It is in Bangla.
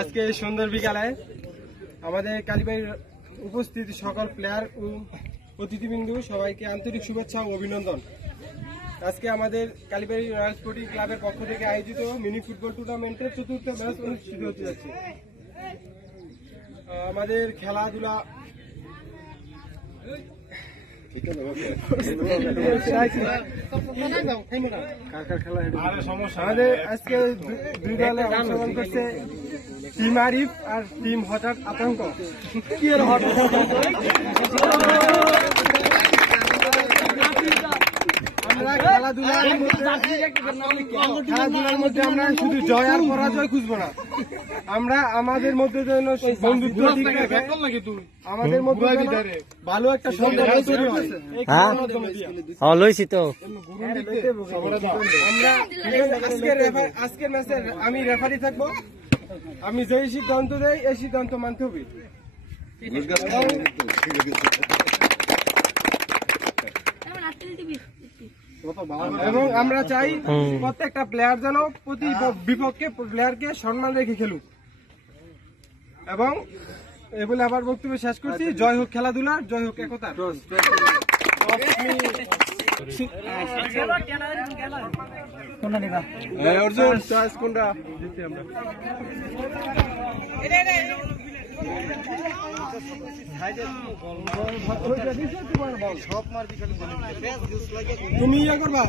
আজকে সুন্দর বিকালে আমাদের কালীবাড়ির উপস্থিত সকল প্লেয়ার ও অতিথিবৃন্দ সবাইকে আন্তরিক শুভেচ্ছা ও অভিনন্দন। আজকে আমাদের কালীবাড়ি রয়্যাল স্পোর্টিং ক্লাবের পক্ষ থেকে আয়োজিত মিনি ফুটবল টুর্নামেন্টের চতুর্থ ম্যাচ অনুষ্ঠিত হতে যাচ্ছে। আমাদের খেলাধুলা আমাদের আজকে দুই দলে অংশগ্রহণ করছে টিম আরিফ আর টিম হঠাৎ আতঙ্ক। আমরা খেলাধুলার মধ্যে আমরা শুধু জয় আর পরাজয় খুঁজবো না, আমরা আমাদের মধ্যে যেন বন্ধুত্ব ঠিক রাখে, আমাদের মধ্যে ভালো একটা সম্পর্ক তৈরি হয়। লইছি তো আমরা আজকের ম্যাচে আমি রেফারি থাকবো, আমি যেই সিদ্ধান্ত দেই এই সিদ্ধান্ত মানতে হবে। এবং আমরা চাই প্রত্যেকটা প্লেয়ার যেন প্রতি বিপক্ষে প্লেয়ারকে সম্মান রেখে খেলুক। এবং এ বলে আবার বক্তব্য শেষ করছি। জয় হোক খেলাধুলার, জয় হোক একতা। তুমি ইয়ে করবা।